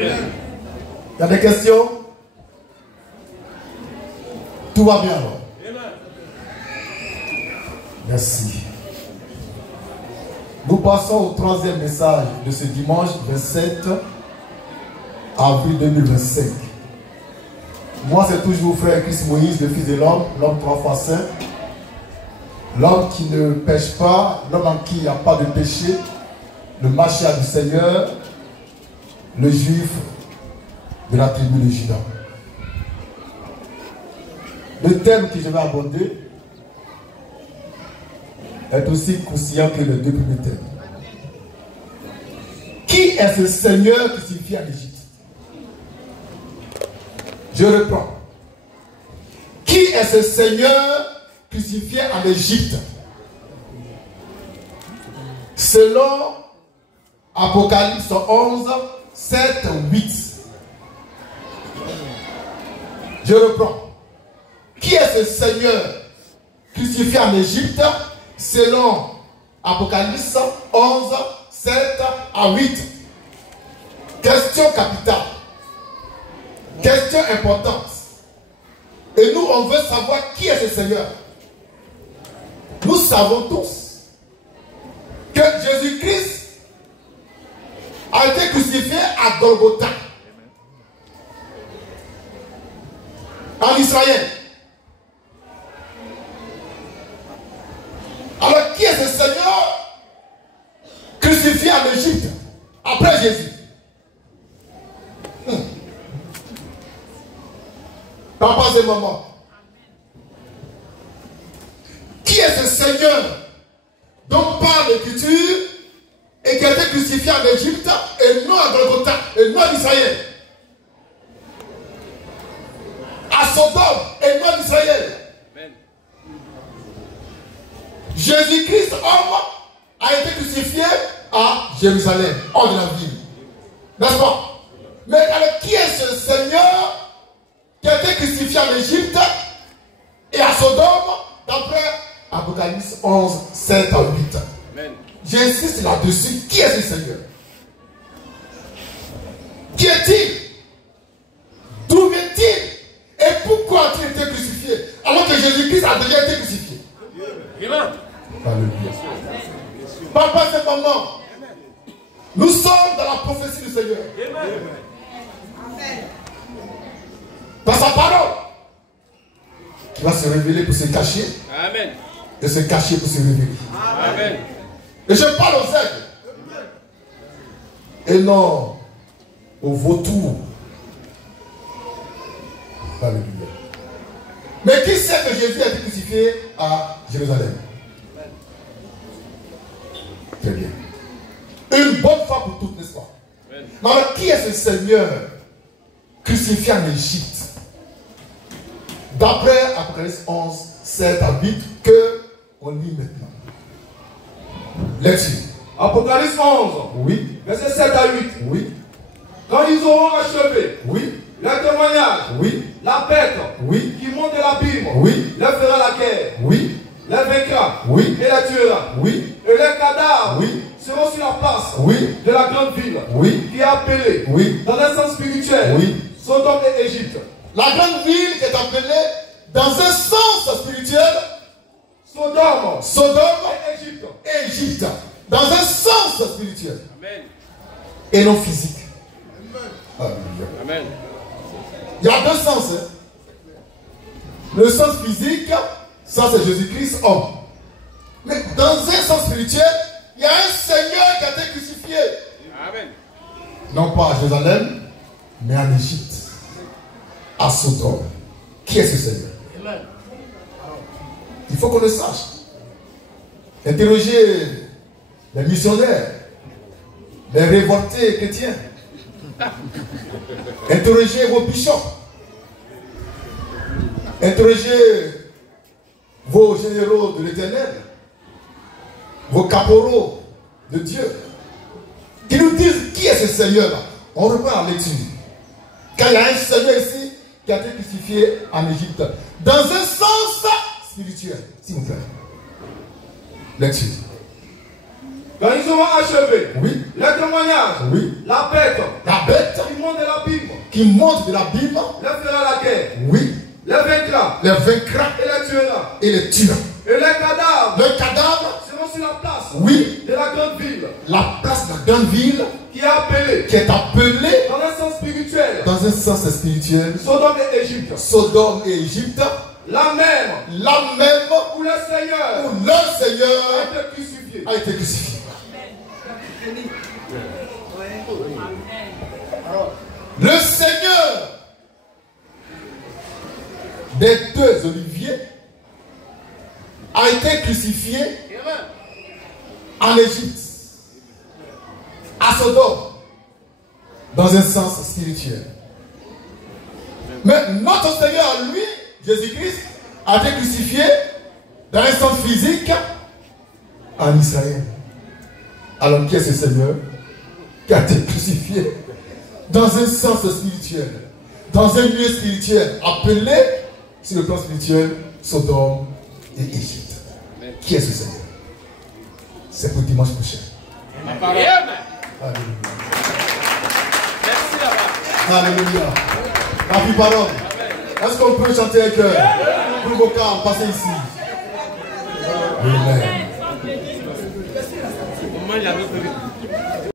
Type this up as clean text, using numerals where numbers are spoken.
Il y a des questions? Tout va bien alors? Merci. Nous passons au troisième message de ce dimanche 27 avril 2025. Moi, c'est toujours frère Christ Moïse, le fils de l'homme 3 fois saint, l'homme qui ne pêche pas, l'homme en qui il n'y a pas de péché, le Mashiach du Seigneur, le juif de la tribu de Juda. Le thème que je vais aborder est aussi croustillant que les deux premiers thèmes. Qui est ce Seigneur crucifié en Égypte? Je reprends. Qui est ce Seigneur crucifié en Égypte? Selon Apocalypse 11, 7, 8. Je reprends. Qui est ce Seigneur crucifié en Égypte? Selon Apocalypse 11, 7 à 8. Question capitale. Question importante. Et nous, on veut savoir qui est ce Seigneur. Nous savons tous que Jésus-Christ a été crucifié à Golgotha, en Israël. Alors, qui est ce Seigneur crucifié en Égypte après Jésus? Papa, c'est maman. Qui est ce Seigneur dont parle l'Écriture et qui a été crucifié en Égypte et non à Golgotha et non en Israël? À Sodome et non en Israël. Jésus-Christ, homme, a été crucifié à Jérusalem, hors de la ville. N'est-ce pas? Mais alors, qui est ce Seigneur qui a été crucifié en Égypte et à Sodome, d'après Apocalypse 11, 7 à 8? J'insiste là-dessus. Qui est ce Seigneur? Qui est-il? D'où vient-il? Et pourquoi a-t-il été crucifié alors que Jésus-Christ a déjà été crucifié? Alléluia. Papa, c'est maman. Nous sommes dans la prophétie du Seigneur. Dans sa parole, qui va se révéler pour se cacher. Amen. Et se cacher pour se révéler. Amen. Et je parle aux aigles. Et non aux vautours. Alléluia. Mais qui sait que Jésus a été crucifié à Jérusalem? Très bien. Une bonne fois pour toutes, n'est-ce pas? Mais alors, qui est ce Seigneur crucifié en Égypte? D'après Apocalypse 11, 7 à 8, que on lit maintenant. Lecture. Apocalypse 11, Oui. verset 7 à 8. Oui. Quand ils auront achevé Oui. le témoignage, Oui. la bête Oui. qui monte de l'abîme, Oui. leur fera la guerre, Oui. les vaincra Oui. et les tuera. Oui. Et les cadavres Oui. seront sur la place Oui. de la grande ville, Oui. qui est appelée, Oui. dans un sens spirituel, Oui. Sodome et Égypte. La grande ville qui est appelée dans un sens spirituel Sodome Sodome et Égypte. et Égypte. Dans un sens spirituel. Amen. Et non physique. Alléluia. Amen. Il y a deux sens. Hein. Le sens physique, ça c'est Jésus-Christ, homme. Mais dans un sens spirituel, il y a un Seigneur qui a été crucifié. Amen. Non pas à Jérusalem, mais en Égypte. À Sodome. Qui est ce Seigneur? Amen. Il faut qu'on le sache. Interrogez les missionnaires, les révoltés chrétiens. Interrogez vos bishops. Interrogez vos généraux de l'Éternel, vos caporaux de Dieu, qui nous disent qui est ce Seigneur-là. On reprend la lecture. Quand il y a un Seigneur ici qui a été crucifié en Égypte, dans un sens spirituel, s'il vous plaît. Lecture. Quand ils auront achevé Oui. le témoignage, Oui. la bête La bête qui monte qui montent de l'abîme, les fera la guerre, oui, les vaincra les vaincra et les tuera. et les tuera. Et les cadavres Le cadavre, seront sur la place oui, de la grande ville la place de la grande ville qui est appelée, qui est appelée dans un sens spirituel, dans un sens spirituel, Sodome et Égypte. Sodome et Égypte, La même là même où le Seigneur où leur a Seigneur été crucifié. a été crucifié. Le Seigneur des deux oliviers a été crucifié en Égypte, à Sodome, dans un sens spirituel. Mais notre Seigneur, lui, Jésus-Christ, a été crucifié dans un sens physique en Israël. Alors qui est ce Seigneur qui a été crucifié dans un sens spirituel, dans un lieu spirituel appelé sur le plan spirituel Sodome et Égypte? Qui est ce Seigneur? C'est pour dimanche prochain. Alléluia. Alléluia. La vie parole. Est-ce qu'on peut chanter avec pour vos cas, passer ici? Amen.